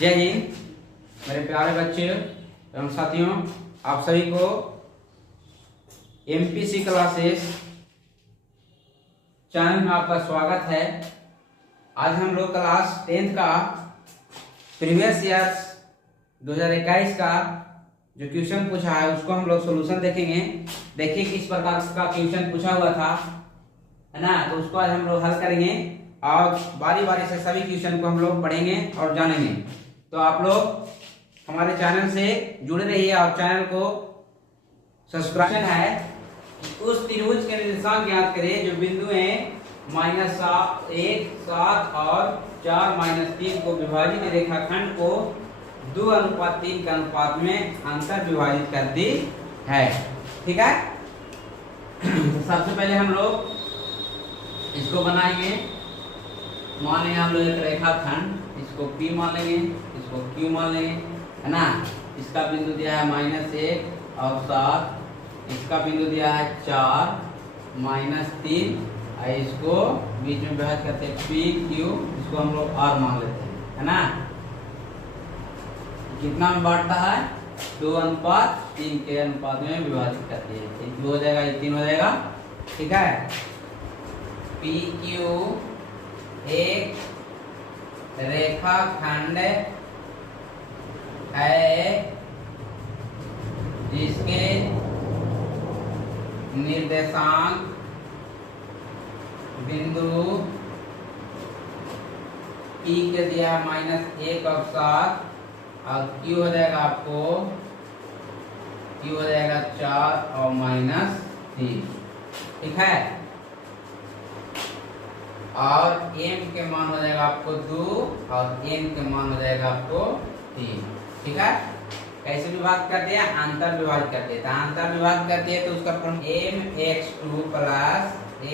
जय हिंद मेरे प्यारे बच्चे एवं साथियों, आप सभी को एमपीसी क्लासेस चैनल में आपका स्वागत है। आज हम लोग क्लास 10th का प्रीवियस ईयर्स 2021 का जो क्वेश्चन पूछा है उसको हम लोग सॉल्यूशन देखेंगे। देखिए किस प्रकार का क्वेश्चन पूछा हुआ था, है ना। तो उसको आज हम लोग हल करेंगे और बारी बारी से सभी क्वेश्चन को हम लोग पढ़ेंगे और जानेंगे। तो आप लोग हमारे चैनल से जुड़े रहिए और चैनल को सब्सक्राइब है। उस त्रिभुज के निर्देशांक ज्ञात करें जो बिंदु हैं -1, 7 और 4, -3 को विभाजित रेखाखंड को 2:3 के अनुपात में अंतर विभाजित करती है। ठीक है। तो सबसे पहले हम लोग इसको बनाएंगे। मान लेंगे हम लोग एक रेखाखंड, इसको P मान लेंगे, इसको Q मान लेंगे, है ना। इसका बिंदु दिया है -1 और 7, इसका बिंदु दिया है 4, -3, और इसको बीच में विभाजित करते हैं P Q, इसको हम लोग R मान लेते हैं, है ना। कितना में बांटता है? 2:3 के अनुपात में विभाजित करती है। 2 हो जाएगा, 3 हो जाएगा। ठीक है। P Q एक रेखाखंड है जिसके निर्देशांक बिंदु P के दिया -1 और 7 और Q हो जाएगा आपको, Q हो जाएगा 4 और -3। ठीक है। और m के मान हो जाएगा आपको 2 और n के मान हो जाएगा आपको 3। ठीक है। कैसे विभाजित करते हैं? अंतर विभाजित करते हैं। तो अंतर विभाजित करते हैं तो उसका mx2 प्लस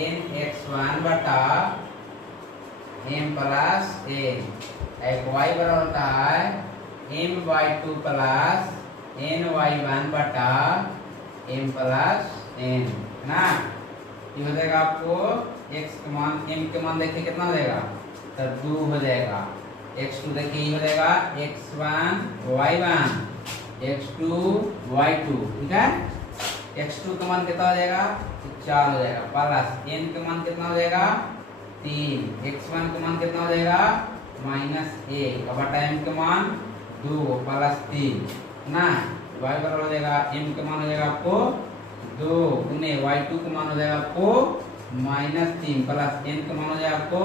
nx1 बटा m प्लस n, एक y बराबर होता है my2 प्लस ny1 बटा m प्लस n, है ना। ये हो जाएगा आपको x के मान, m के मान देखिए कितना हो जाएगा, तो 2 हो जाएगा। x2 देखिए ये हो जाएगा x1 y1 x2 y2। ठीक है। x2 का मान कितना हो जाएगा, 4 हो जाएगा, प्लस n का मान कितना हो जाएगा, 3, x1 का मान कितना हो जाएगा, -1 और बटा m का मान 2 प्लस 3 ना। y बराबर हो जाएगा, m का मान हो जाएगा आपको 2 गुने y2 का मान हो जाएगा आपको -3 प्लस n का मान हो जाएगा आपको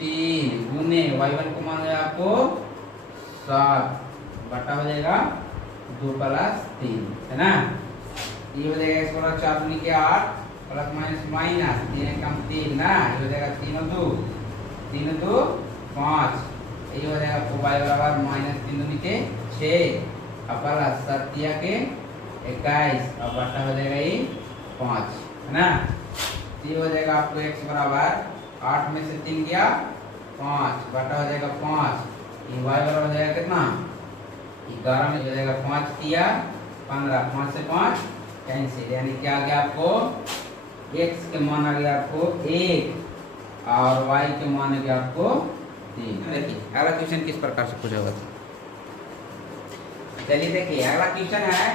3 गुने y1 का मान हो जाएगा आपको 7 बटा हो जाएगा 2 प्लस 3, है ना। ये हो जाएगा x बराबर 4 गुने के 8 प्लस माइनस 3 कम 3 ना। ये हो जाएगा 3 और 2 5। ये हो जाएगा आपको y बराबर -3 गुने के 6 और प्लस 7 के 21 और बटा हो जाएगा ये 5, है ना। ये हो जाएगा आपको x बराबर 8 में से 3 गया 5 बटा हो जाएगा 5। ये y बराबर हो जाएगा कितना, 11 में हो जाएगा 5 किया 15, 5 से 5 कैंसिल, यानी क्या आ गया आपको, x के मान आ गया आपको 1 और y के मान आ गया आपको 3। देखिए अगला क्वेश्चन किस प्रकार से पूछा हुआ था। चलिए देखिए अगला क्वेश्चन है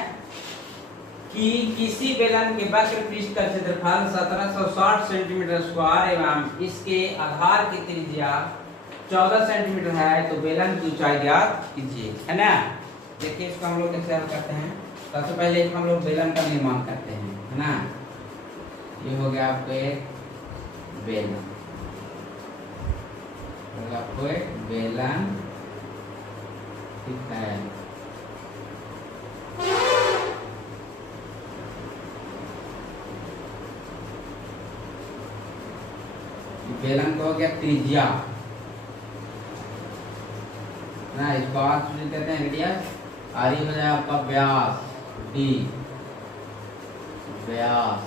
कि किसी बेलन के वक्र पृष्ठ का क्षेत्रफल 1760 सेंटीमीटर स्क्वायर एवं इसके आधार की त्रिज्या 14 सेंटीमीटर है, तो बेलन की ऊंचाई ज्ञात कीजिए, है ना। देखिए इसको हम लोग कैसे हल करते हैं। सबसे पहले हम लोग बेलन का निर्माण करते हैं, है ना। ये हो गया आपको एक बेलन, आपको एक बेलन ठीक है। बेलन को हो गया त्रिज्या ना, इसको R कहते हैं रेडियस, और ये हो जाएगा आपका व्यास D, व्यास,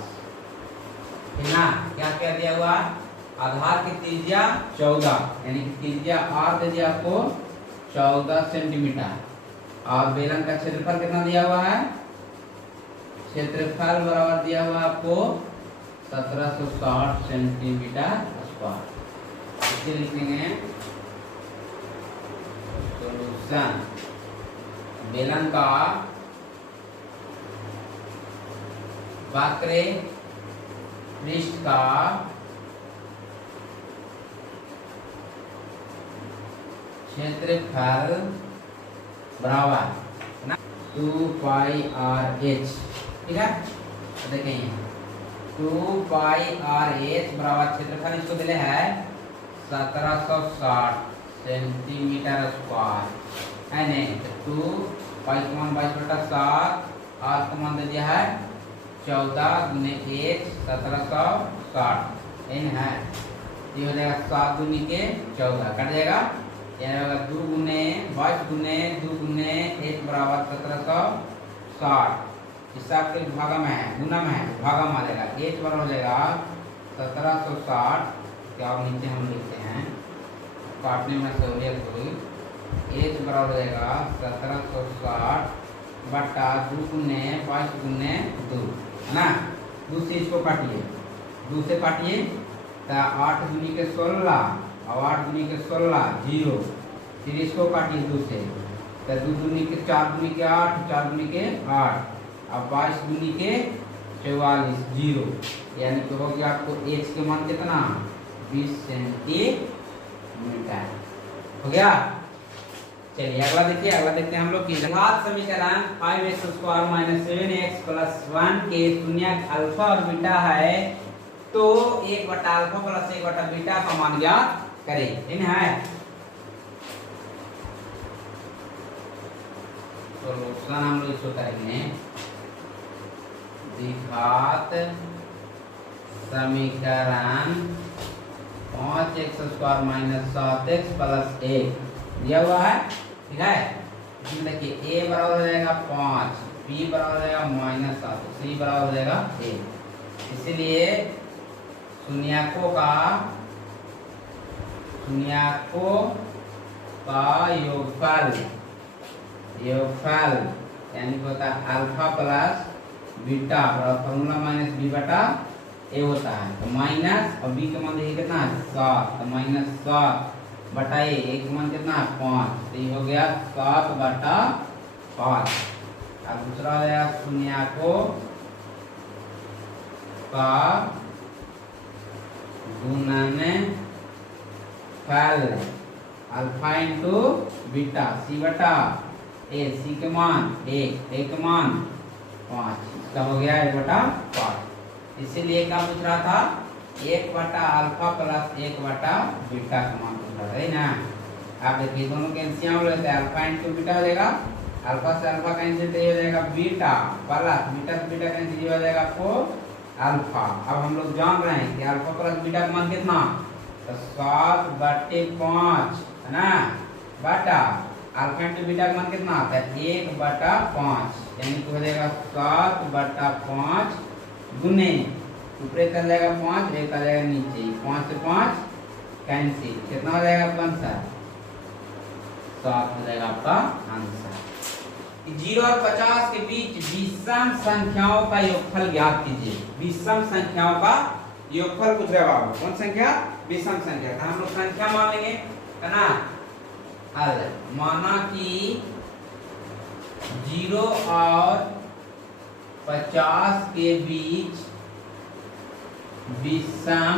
है ना। क्या क्या दिया हुआ, आधार की त्रिज्या 14, यानी कि त्रिज्या R दे दिया आपको 14 सेंटीमीटर, और बेलन का क्षेत्रफल कितना दिया हुआ है, क्षेत्रफल बराबर दिया हुआ आपको 1760 सेंटीमीटर स्क्वायर। इसे लिखेंगे डायरेक्शन, बेलन का वक्र पृष्ठ का क्षेत्रफल बराबर 2πr(h), ठीक है। तो देखें 2πr(h) बराबर क्षेत्रफल इसको दिले है 1760 सेंटीमीटर स्क्वायर है नहीं। तो 2 पाई का मान 22/7, r का मान दे दिया है 14 गुने 1 1760 एन है। ये हो जाएगा 7 गुने के 14 कट जाएगा, यानी होगा 2 गुने 22 गुने 2 गुने 1 बराबर 1760। हिसाब के भागा में है, गुना में है, भागा में आ जाएगा। 1 बराबर हो जाएगा 1760, क्या और नीचे हम लिखते हैं काटने में सहूलियत हुई। 1 बराबर हो जाएगा 1760 बटा 2 गुने 5 गुने 2 है ना। 2 से इसको काटिए, 2 से काटिए तो 8 गुनी के 16 और 8 गुनी के 16 0, फिर इसको काटिए 2 से तो 2 गुनी के 4 गुनी के 8, 4 गुनी के 8 और 22 गुनी के 44 0, यानी कि हो गया आपको h के मान कितना 20 सेंटीमीटर हो गया। चलिए अगला देखिए, अगला देखते हैं हम लोग की घात समीकरण 5x² - 7x + 1 के शून्यक अल्फा और बीटा है, तो 1/α + 1/बीटा का मान ज्ञात करें। इन है सोल्यूशन हम लोग इसको करेंगे। द्विघात समीकरण 5x² - 7x + 1 दिया हुआ है, ठीक है। इसमें देखिए a बराबर हो जाएगा 5, b बराबर हो जाएगा -7, c बराबर हो जाएगा 1। इसलिए शून्यकों का योगफल यानी होता है अल्फा प्लस बीटा बराबर फॉर्मूला -b/a होता है। तो माइनस और b का मान देखिए कितना है 7, तो -7 बटा a का मान कितना है 5, तो ये हो गया 7/5। अब दूसरा हो जाएगा शून्यकों का गुणनफल alpha into beta c/a, c के मान 1, a के मान 5, इसका हो गया 1/5। इसीलिए क्या पूछ रहा था 1/α + 1/बीटा का मान पूछ रहा है ना। आप देखिए दोनों के एलसीएम लेते हैं, अल्फा इंटू बीटा हो जाएगा, अल्फा से अल्फा कैंसिल हो जाएगा बीटा प्लस बीटा से बीटा कैंसिल हो जाएगा आपको अल्फा। अब हम लोग जान रहे हैं कि अल्फा प्लस बीटा का मान कितना, तो 7/5 है ना, बटा अल्फा इंटू बीटा का मान कितना आता है 1/5, यानी कि हो जाएगा 7/5 गुने ऊपर कर जाएगा 5, एक आ जाएगा नीचे, 5 से 5 कैंसिल, कितना हो जाएगा आपका आंसर 7 हो जाएगा आपका आंसर। 0 और 50 के बीच विषम संख्याओं का योगफल ज्ञात कीजिए। विषम संख्याओं का योगफल पूछ रहे बाबू, कौन संख्या विषम संख्या। तो हम लोग संख्या मान लेंगे है ना। हल माना कि 0 और 50 के बीच विषम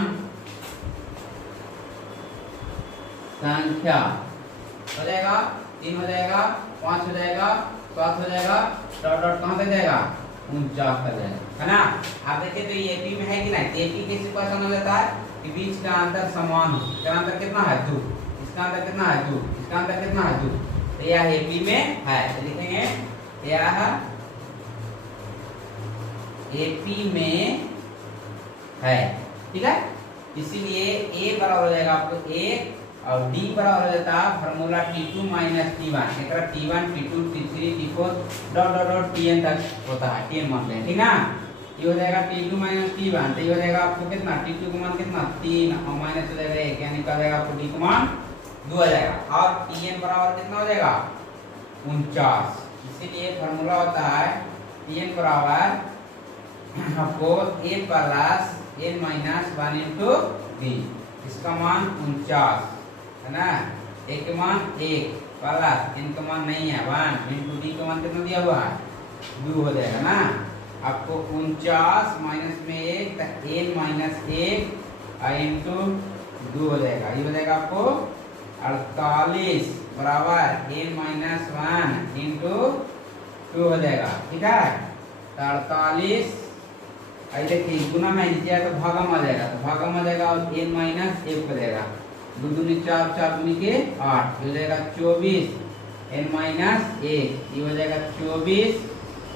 संख्या हो जाएगा, 3 हो जाएगा, 5 हो जाएगा, 7 हो जाएगा, डॉट डॉट कहाँ तक जाएगा 49 तक जाएगा, है ना। आप देखिए तो ये एपी में है कि नहीं, एपी कैसे पता चल जाता है कि बीच का अंतर समान हो। इसका अंतर कितना है 2, इसका अंतर कितना है 2, इसका अंतर कितना है 2, तो यह एपी में है। तो लिखेंगे यह एपी में है, ठीक है। इसीलिए a बराबर हो जाएगा आपको 1 और d बराबर हो जाता है फार्मूला t2 - t1, एकरा t1 t2 t3 t4 dot dot dot tn तक होता है, tn मान लें, ठीक ना। ये हो जाएगा t2 - t1, तो ये हो जाएगा आपको कितना t2 का मान कितना 3 और माइनस हो जाएगा 1, यानी क्या जाएगा आपको d का मान 2 आ जाएगा और tn बराबर कितना हो जाएगा 49। इसीलिए फार्मूला होता है tn बराबर आपको a plus n - 1 into d, इसका मान 49 है ना। ए के मान 1 प्लस n का मान नहीं है 1 इंटू d का मान कितना दिया हुआ है 2 हो जाएगा ना। आपको 49 माइनस में 1 तो n माइनस 1 इंटू 2 हो जाएगा। ये हो जाएगा आपको 48 बराबर n माइनस 1 इंटू 2 हो जाएगा। ठीक है, तो 48 आई देखिए गुना में नीचे आया तो भागम आ जाएगा, तो भागम आ जाएगा और n माइनस 1 हो जाएगा। 2 दूनी 4 4 दूनी के 8 हो जाएगा 24 n माइनस 1 ये हो जाएगा 24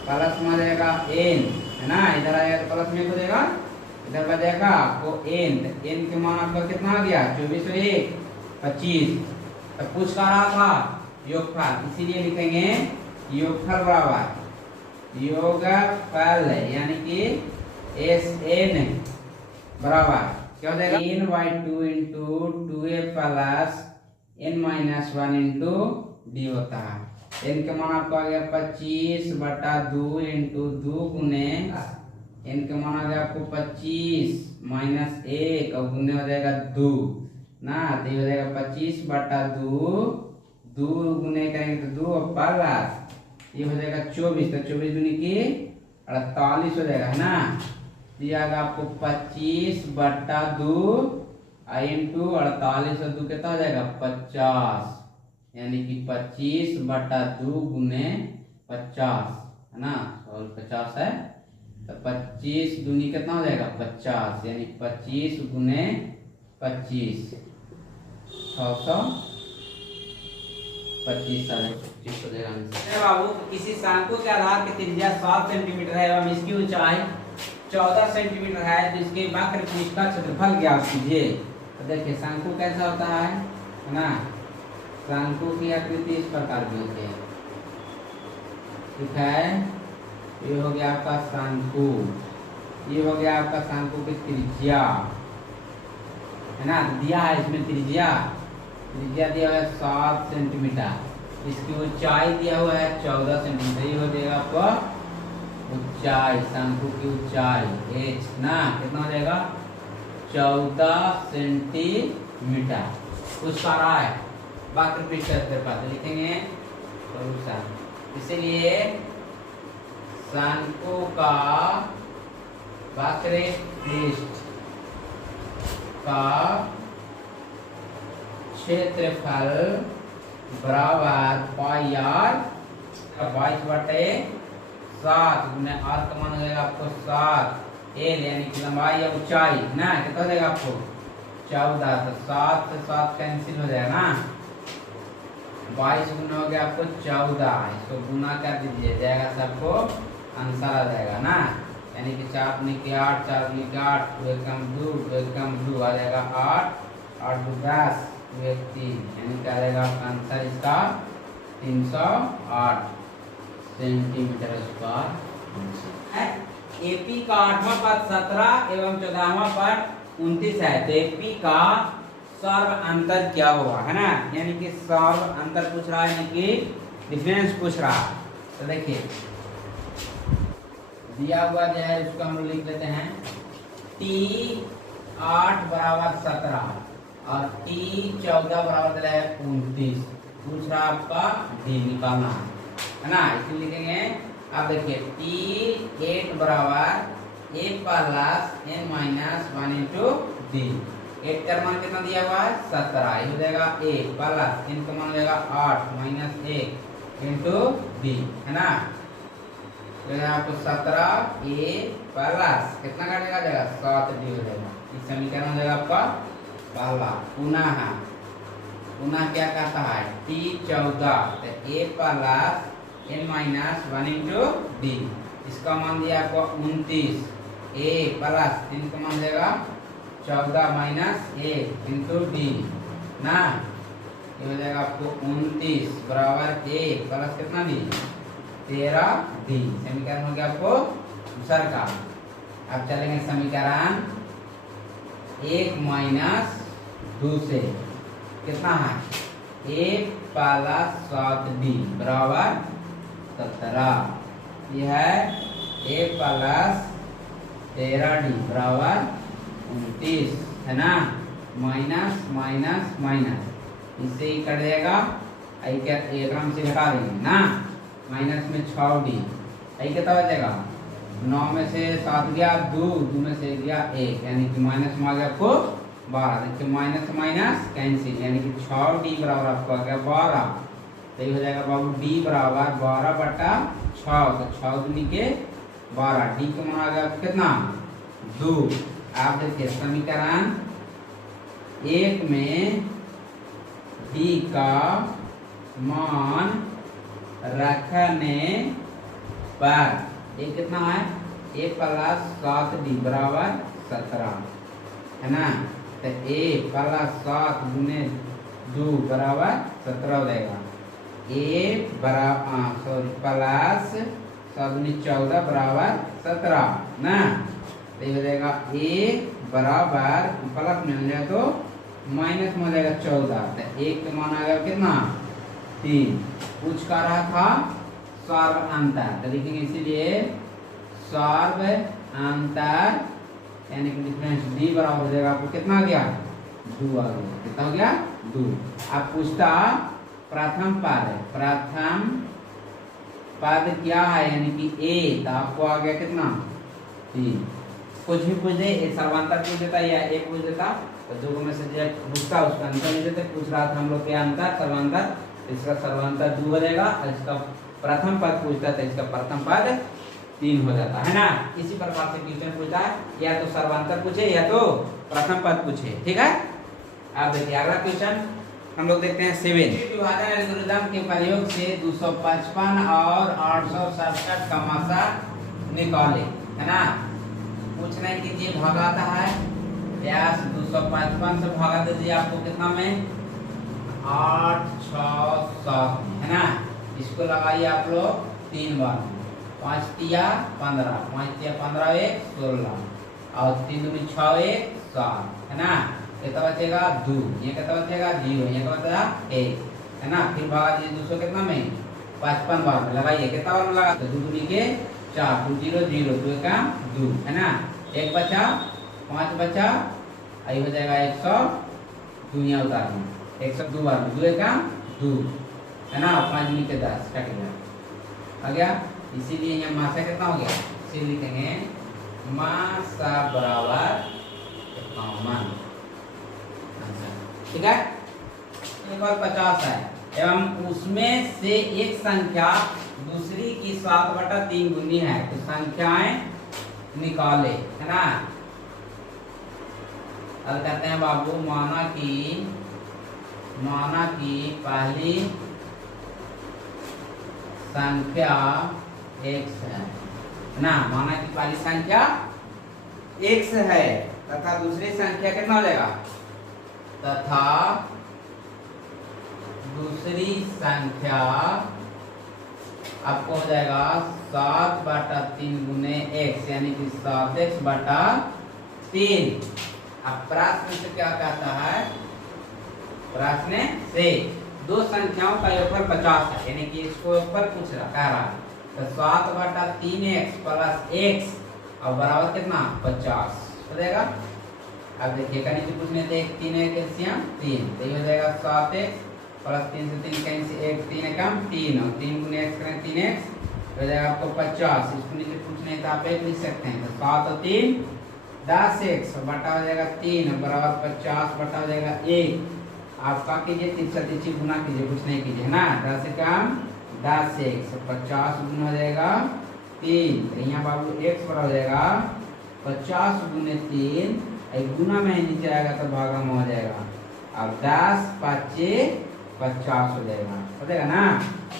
प्लस में आ जाएगा n है ना, इधर आएगा तो प्लस में हो जाएगा, इधर बचेगा आपको n, तो n के मान आपका कितना आ गया 24 और 1 25। तो पूछ कर रहा था योगफल, इसीलिए लिखेंगे योगफल बराबर योगफल यानी कि SN बराबर क्या हो जाएगा n/2 into 2a plus n minus 1 into d होता है। n का मान आपको आ गया 25/2 इंटू 2 गुने n का मान आ गया आपको 25 माइनस 1 और गुने हो जाएगा 2 ना, तो ये हो जाएगा 25/2 2 गुने करेंगे तो 2 और प्लस ये हो जाएगा 24, तो 24 दूनी की 48 हो जाएगा है ना। दिया गया आपको 25/2 इंटू 48 और 2 कितना हो जाएगा 50, यानी कि 25/2 गुने 50 है ना, और 50 है तो 25 दूनी कितना हो जाएगा 50, यानी 25 गुने 25 625 हो जाएगा। बाबू किसी शंकु के आधार की त्रिज्या 7 सेंटीमीटर है एवं इसकी ऊंचाई 14 सेंटीमीटर है, तो इसके वक्र पृष्ठ का क्षेत्रफल ज्ञात कीजिए। तो देखिए शंकु कैसा होता है ना, शंकु की आकृति इस प्रकार की होती है। ठीक है, ये हो गया आपका शंकु, ये हो गया आपका शंकु की त्रिज्या है ना, दिया है इसमें त्रिज्या दिया हुआ है 7 सेंटीमीटर, इसकी ऊंचाई दिया हुआ है 14 सेंटीमीटर। ये हो जाएगा आपका ऊंचाई, शंकु की ऊंचाई h ना कितना हो जाएगा 14 सेंटीमीटर। कुछ आ रहा है वक्र पृष्ठ क्षेत्रफल लिखेंगे सॉल्यूशन। इसलिए शंकु का वक्र पृष्ठ का क्षेत्रफल बराबर पाई r 22/7 गुने r का मान हो जाएगा आपको 7 l यानी कि लंबाई या ऊंचाई ना कितना हो जाएगा आपको 14, तो 7 से 7 कैंसिल हो जाएगा ना, 22 गुना हो गया आपको 14, इसको गुना कर दीजिए जाएगा सबको आंसर आ जाएगा ना, यानी कि 4 दूनी के 8 4 दूनी के 8 2 एकम 2 2 एकम 2 आ जाएगा 8 8 2 10 2 1 3, यानी कि आ जाएगा आपका आंसर इसका 308 सेंटीमीटर स्क्वायर। एपी का 8वां पद 17 एवं 14वां पद 29 है, तो एपी का सर्व अंतर क्या होगा है ना, यानी कि सर्व अंतर पूछ रहा है, यानी कि डिफरेंस पूछ रहा है। तो देखिए दिया हुआ जो है उसको हम लोग लिख लेते हैं T8 बराबर 17 और T14 बराबर दिया है 29, पूछ रहा आपका डी निकालना है ना, इसलिए लिखेंगे। अब देखिए T8 बराबर a plus n minus 1 into D, 8 का मान कितना दिया हुआ है 17, ये हो जाएगा a प्लस n का मान हो जाएगा 8 माइनस 1 इंटू डी है ना, आपको 17 a प्लस कितना काटेगा जाएगा 7 डी हो जाएगा। इस समीकरण हो जाएगा आपका पहला। पुनः क्या कहता है T14 तो a plus n minus 1 into D, इसका मान दिया आपको 29, a प्लस 3 का मान देगा 14 माइनस 1 इंटू डी ना, ये हो जाएगा आपको 29 बराबर a प्लस कितना डी 13 डी। समीकरण हो गया आपको दूसरा का। अब चलेंगे समीकरण 1 माइनस 2 से कितना है a प्लस 7 डी बराबर 17, यह है a प्लस 13 डी बराबर 29 है ना, माइनस माइनस माइनस इससे ही कट जाएगा। आई क्या एक ग्राम से घटा देंगे ना, माइनस में 6d। आई कितना बचेगा, 9 में से 7 गया 2, 2 में से गया 1, यानी कि माइनस में आ गया आपको 12। देखिए माइनस माइनस कैंसिल, यानी कि 6d बराबर आपको आ गया 12। तो ये हो जाएगा बाबू d बराबर 12/6, तो 6 दूनी के 12, d का मान आ गया कितना 2। आप देखिए समीकरण 1 में d का मान रखने पर ये कितना है, a प्लस 7d बराबर 17 है ना। तो a प्लस 7 गुने 2 बराबर 17 हो जाएगा। a बराबर प्लस 7 गुने 14 बराबर 17 ना। तो ये हो जाएगा a बराबर प्लस में हो जाएगा तो माइनस में हो जाएगा 14। तो 1 का मान आ गया कितना 3। पूछ का रहा था सर्व अंतर, तो लिखेंगे इसीलिए सर्व अंतर यानी कि डिफरेंस d बराबर हो जाएगा आपको कितना आ गया 2 आ गया। कितना हो गया 2। अब पूछता प्रथम पद है, प्रथम पद क्या है यानी कि a, तो आपको आ गया कितना 3। कुछ भी पूछ दे, एक सर्वांतर पूछ देता या एक पूछ देता, तो जो में से पूछता उसका अंतर नहीं देते। पूछ रहा था हम लोग क्या अंतर सर्वांतर, इसका सर्वांतर 2 हो जाएगा और इसका प्रथम पद पूछता है तो इसका प्रथम पद 3 हो जाता है ना। इसी प्रकार से क्वेश्चन पूछता है, या तो सर्वांतर पूछे या तो प्रथम पद पूछे, ठीक है। अब देखिए अगला क्वेश्चन हम लोग देखते हैं 7। विभाजन एल्गोरिथम के प्रयोग से 255 और 867 का मासा निकाले, है ना। पूछना है कि ये भागाता है, व्यास 255 से भागा दीजिए आपको कितना में 8 6 7 है ना। इसको लगाइए आप लोग 3 बार, 5 तिया 15, 5 तिया 15 1 16 और 3 दूनी 6 1 7 है ना। कितना बचेगा 2, ये कितना बचेगा 0, ये कितना बचेगा 1 है ना। फिर भागा दीजिए 200 कितना में 55 बार में लगाइए, कितना बार में लगा तो 2 दूनी के 4, 2 0 0 2 का 2 है ना। 1 बचा 5 बचा, आई हो जाएगा 100, दुनिया उतार में 102 बार में 2 का 2 है ना। 5 दूनी के 10 कट गया आ गया। इसीलिए यहाँ मासा कितना हो गया, इसीलिए लिखेंगे मासा बराबर 51, ठीक है। एक और 50 है एवं उसमें से एक संख्या दूसरी की 7/3 गुनी है, तो संख्याएं निकाले, है ना। अब कहते हैं बाबू माना कि पहली संख्या x है ना। माना कि पहली संख्या x है तथा दूसरी संख्या कितना हो जाएगा, तथा दूसरी संख्या आपको हो जाएगा 7/3 गुने x यानी कि 7x/3। अब प्रश्न से क्या कहता है, प्रश्न से दो संख्याओं का योगफल 50 है, यानी कि इसको ऊपर पूछ रहा कह रहा है। तो 7/3x प्लस x और बराबर कितना 50 हो जाएगा। अब देखिए का नीचे पूछने थे 3 1 एलसीएम 3, तो ये हो जाएगा 7x प्लस 3 से 3 कैंसिल 1 3 कम 3 और 3 गुने x करें 3x हो जाएगा आपको 50। इसको नीचे पूछने तो आप 1 लिख सकते हैं। तो 7 और 3 10x बटा हो जाएगा 3 बराबर 50 बटा हो जाएगा 1। आपका कीजिए 3 से 3 गुना कीजिए, कुछ नहीं कीजिए, है ना। 10 से कम 10x 50 गुना हो जाएगा 3, तो यहाँ बाबू x बराबर हो जाएगा 50 गुने 3, गुना में नीचे आएगा तो भागा में हो जाएगा। अब 10 5 50 हो जाएगा ना।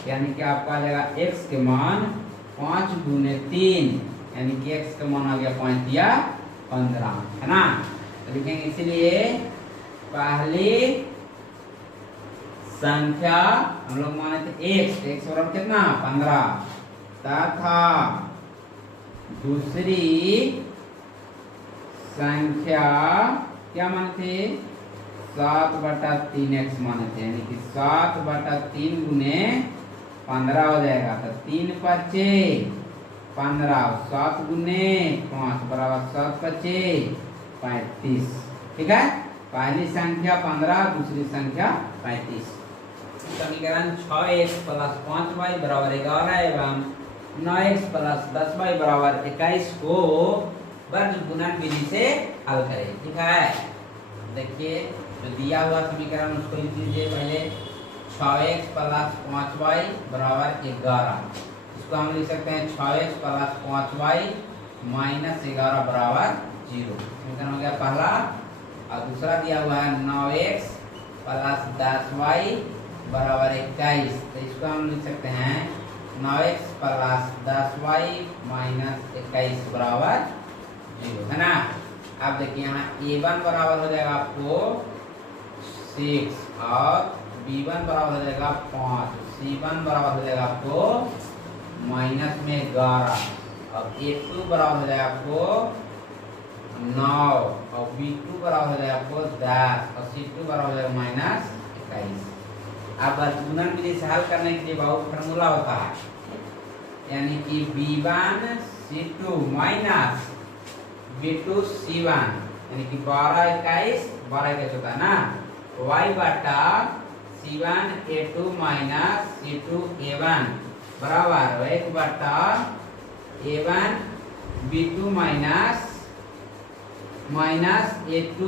यानी कि आपका आ जाएगा x के मान 5 गुने 3, यानी कि x का मान आ गया 5 या 15, है ना। तो लिखेंगे इसीलिए पहली संख्या हम लोग माने थे x बराबर कितना 15 तथा दूसरी संख्या क्या माने थे 7/3x माने थे, यानी कि 7/3 गुने 15 हो जाएगा। तो 3 5 15 7 गुने 5 बराबर 7 5 35, ठीक है। पहली संख्या 15, दूसरी संख्या 35। समीकरण 6x प्लस 5y बराबर 11 एवं 9x प्लस 10y बराबर 21 को वर्ग गुणन विधि से हल करें। ठीक है, देखिए जो दिया हुआ समीकरण उसको लिख लीजिए पहले। 6x प्लस 5y बराबर 11, इसको हम लिख सकते हैं 6x प्लस 5y माइनस 11 बराबर 0। समीकरण हो गया पहला। और दूसरा दिया हुआ है 9x प्लस 10y बराबर 21, तो इसको हम लिख सकते हैं 9x प्लस 10y माइनस 21 बराबर 0, है ना। अब देखिए यहाँ a1 बराबर हो जाएगा आपको 6 और b1 बराबर हो जाएगा 5, c1 बराबर हो जाएगा आपको माइनस में 11 और a2 बराबर हो जाएगा आपको 9 और b2 बराबर हो जाएगा आपको 10 और c2 बराबर हो जाएगा माइनस 21। अब गुणन विधि से हल करने के लिए बहुत फार्मूला होता है, यानी कि b1 c2 minus b2 c1, यानी कि 12 21 होता है ना। y बटा c1 a2 minus c2 a1 बराबर 1 बटा a1 b2 minus a2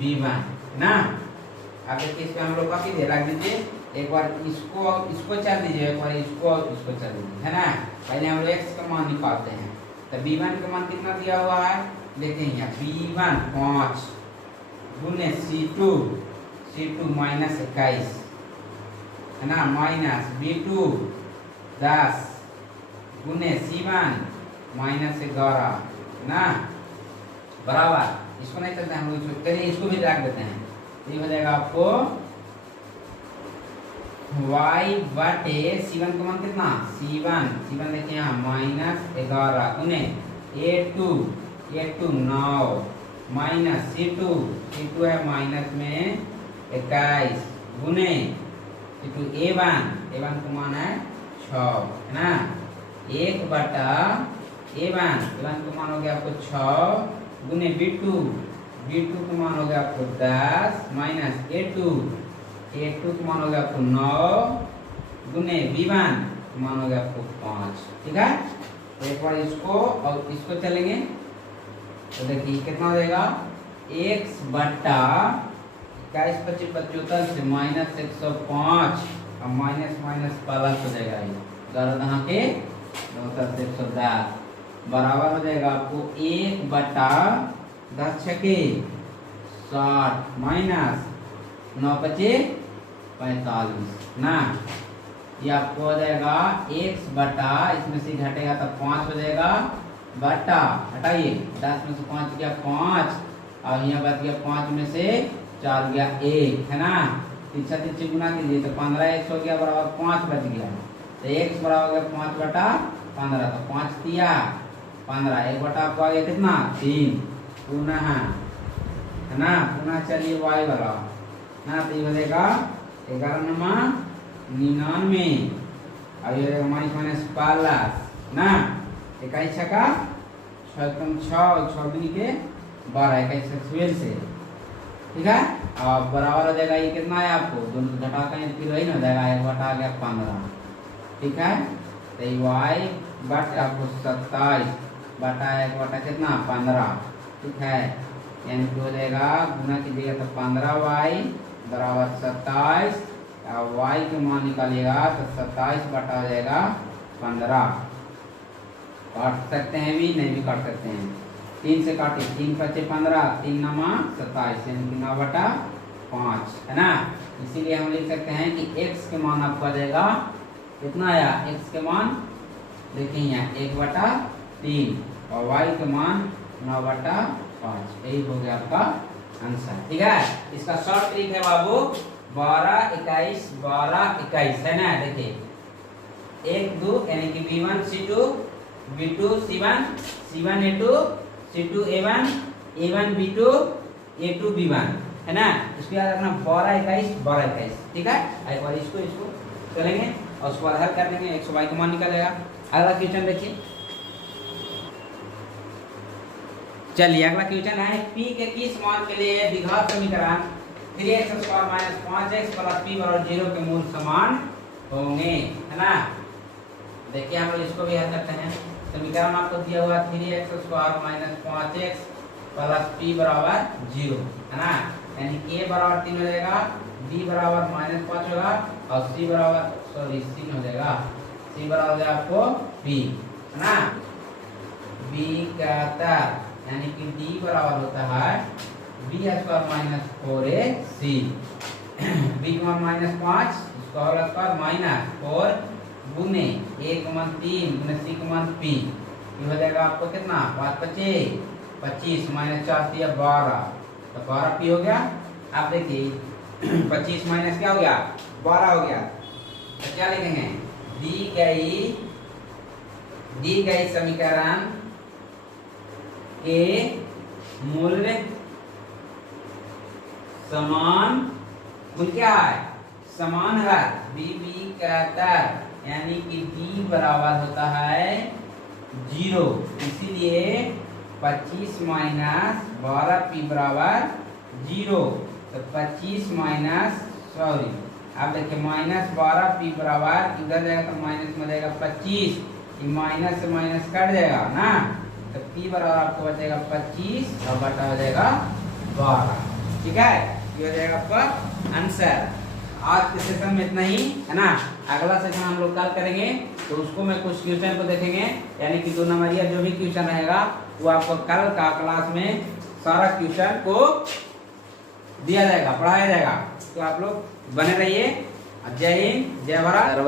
b1 ना। अब देखिए इसमें हम लोग का भी रख दीजिए, एक बार इसको चल दीजिए, एक बार इसको चल दीजिए, है ना। पहले हम लोग x का मान निकालते हैं। तो b1 का मान कितना दिया हुआ है, देखते हैं यहाँ b1 5 गुने c2 माइनस 21, है ना, माइनस b2 10 गुने c1 माइनस 11 ना, बराबर। इसको नहीं करते हम लोग, चलिए इसको भी रख देते हैं। ये हो जाएगा आपको y बटे c1 का मान कितना, c1 देखिए यहाँ माइनस 11 गुने a2 9 माइनस c2 है माइनस में 21 गुने c2 a1 का मान है 6, है ना। 1 बटा a1 का मान हो गया आपको 6 गुने b2 का मान हो गया आपको 10 माइनस a2 का मान हो गया आपको 9 गुने b1 का मान हो गया आपको 5। ठीक है, तो एक बार इसको और इसको चलेंगे तो देखिए कितना हो जाएगा, x बटा 21 25 75 से माइनस 105 और माइनस प्लस हो जाएगा, यहाँ के 110 बराबर हो जाएगा आपको 1 बटा 10 छके 60 माइनस 9 पचे 45 ना। ये आपको हो जाएगा x बटा, इसमें से घटेगा तो 5 हो जाएगा, बटा हटाइए 10 में से 5 गया 5 और यहाँ बच गया 5 में से 4 गया 1, है ना। 3 गुना कीजिए तो 15 x हो गया बराबर 5 बच गया, तो x बराबर हो गया 5 बटा 15, तो 5 दिया 15, 1 बटा आपको आ गया कितना 3 पुनः, है ना। पुनः चलिए y वाला ना, तो ये हो जाएगा 11 99 और ये माइनस प्लस ना, 21 छका 6 दूनी के 12 21 12 से, ठीक है। और बराबर हो जाएगा ये कितना है आपको, दोनों घटा कर फिर वही ना हो जाएगा, 1 बटा आ गया 15, ठीक है। तो y बट आपको 27 बटा 1 बटा कितना 15, ठीक है। यानी कि हो जाएगा गुना कीजिएगा तो 15y बराबर 27 और y के मान निकालिएगा तो 27 बटा हो जाएगा 15। काट सकते हैं भी, नहीं भी काट सकते हैं, 3 से काटे 3 5 15 3 9 27 यानी कि 9 बटा 5, है ना। इसीलिए हम लिख सकते हैं कि x के मान आपका जाएगा कितना आया, x के मान देखिए यहाँ 1 बटा 3 और y के मान 9 बटा 5, यही हो गया आपका आंसर, ठीक है। इसका शॉर्ट ट्रिक है बाबू 12 21 12 21, है ना। देखिए 1 2 यानी कि b1 c2 b2 c1 c1 a2 c2 a1 a1 b2 a2 b1, है ना। इसको याद रखना 12 21 12 21, ठीक है। एक बार इसको करेंगे और उसके बाद हल कर देंगे, 100 y का मान निकलेगा। अगला क्वेश्चन देखिए, चलिए अगला क्वेश्चन है p के किस मान के लिए द्विघात समीकरण 3x² minus 5x plus p बराबर 0 के मूल समान होंगे, है ना। देखिए हम लोग इसको भी हल करते हैं। समीकरण आपको दिया हुआ 3x² minus 5x plus p बराबर 0, है ना। यानी a बराबर 3 हो जाएगा, b बराबर माइनस 5 होगा और c हो जाएगा, c बराबर हो जाएगा आपको b, है ना। b का उत्तर यानी कि d बराबर होता है b² माइनस 4ac, b का मान माइनस 5 इसका होल स्क्वायर माइनस 4 गुने 1 का मान 3 गुने c का मान p, ये हो जाएगा आपको कितना 5 25 माइनस 4 दिया 12, तो 12 p हो गया। आप देखिए 25 माइनस क्या हो गया 12 हो गया, तो क्या लिखेंगे दी गई समीकरण के मूल्य समान, मूल क्या है समान है b का उत्तर यानी कि d बराबर होता है 0, इसीलिए 25 माइनस 12 p बराबर 0, तो 25 माइनस आप देखिए माइनस 12 p बराबर इधर जाएगा तो माइनस में जाएगा 25, माइनस से माइनस कट जाएगा ना, तो p बराबर आपको बचेगा 25 और बटा हो जाएगा 12, ठीक है। ये हो जाएगा आपका आंसर। आज के सेशन में इतना ही, है ना। अगला सेशन हम लोग कल करेंगे, तो उसको मैं कुछ क्वेश्चन को देखेंगे, यानी कि 2 नंबरिया जो भी क्वेश्चन रहेगा वो आपको कल का क्लास में सारा क्वेश्चन को दिया जाएगा, पढ़ाया जाएगा। तो आप लोग बने रहिए। जय हिंद, जय भारत।